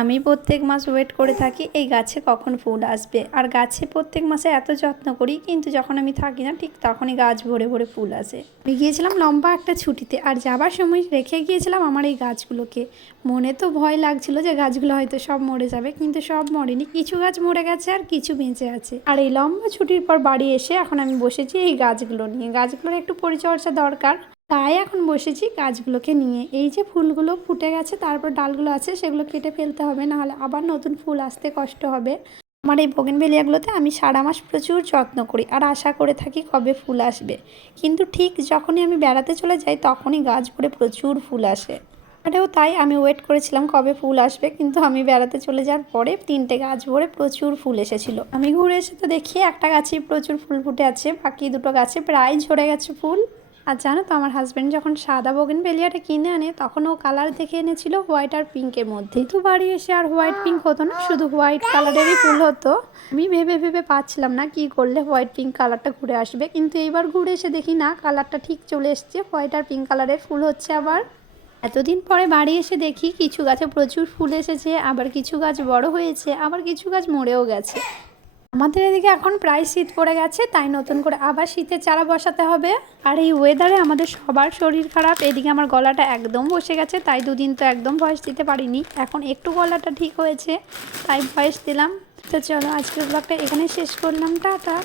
আমি প্রত্যেক মাস ওয়েট করে থাকি এই গাছে কখন ফুল আসবে। আর গাছে প্রত্যেক মাসে এত যত্ন করি, কিন্তু যখন আমি থাকি না ঠিক তখনই গাছ ভরে ভরে ফুল আসে। আমি গিয়েছিলাম লম্বা একটা ছুটিতে, আর যাবার সময় রেখে গিয়েছিলাম আমার এই গাছগুলোকে। মনে তো ভয় লাগছিল যে গাছগুলো হয়তো সব মরে যাবে, কিন্তু সব মরেনি। কিছু গাছ মরে গেছে আর কিছু বেঁচে আছে। আর এই লম্বা ছুটির পর বাড়ি এসে এখন আমি বসেছি এই গাছগুলো নিয়ে। গাছগুলোর একটু পরিচর্যা দরকার, তাই এখন বসেছি গাছগুলোকে নিয়ে। এই যে ফুলগুলো ফুটে গেছে, তারপর ডালগুলো আছে সেগুলো কেটে ফেলতে হবে, নাহলে আবার নতুন ফুল আসতে কষ্ট হবে। আমার এই বোগেনভেলিয়াগুলোতে আমি সারা মাস প্রচুর যত্ন করি আর আশা করে থাকি কবে ফুল আসবে। কিন্তু ঠিক যখনই আমি বেড়াতে চলে যাই তখনই গাছ ভরে প্রচুর ফুল আসে। এটাও তাই, আমি ওয়েট করেছিলাম কবে ফুল আসবে, কিন্তু আমি বেড়াতে চলে যাওয়ার পরে 3টে গাছ ভরে প্রচুর ফুল এসেছিল। আমি ঘুরে এসে তো দেখি একটা গাছে প্রচুর ফুল ফুটে আছে, বাকি দুটো গাছে প্রায় ঝরে গেছে ফুল। আর জানো তো, আমার হাজব্যান্ড যখন সাদা বোগেনভেলিয়াটা কিনে আনে তখন ও কালার দেখে এনেছিল হোয়াইট আর পিঙ্কের মধ্যে। তো বাড়ি এসে আর হোয়াইট পিঙ্ক হতো না, শুধু হোয়াইট কালারেরই ফুল হতো। আমি ভেবে ভেবে পাচ্ছিলাম না কি করলে হোয়াইট পিঙ্ক কালারটা ঘুরে আসবে, কিন্তু এইবার ঘুরে এসে দেখি না, কালারটা ঠিক চলে এসছে, হোয়াইট আর পিঙ্ক কালারের ফুল হচ্ছে আবার। এতদিন পরে বাড়ি এসে দেখি কিছু গাছে প্রচুর ফুল এসেছে, আবার কিছু গাছ বড় হয়েছে, আবার কিছু গাছ মরেও গেছে। আমাদের এদিকে এখন প্রায় শীত পড়ে গেছে, তাই নতুন করে আবার শীতের চারা বসাতে হবে। আর এই ওয়েদারে আমাদের সবার শরীর খারাপ। এদিকে আমার গলাটা একদম বসে গেছে, তাই দুদিন তো একদম ভয়েস দিতে পারিনি। এখন একটু গলাটা ঠিক হয়েছে, তাই ভয়েস দিলাম। তো চলো আজকের ব্লগটা এখানে শেষ করলাম, টাটা।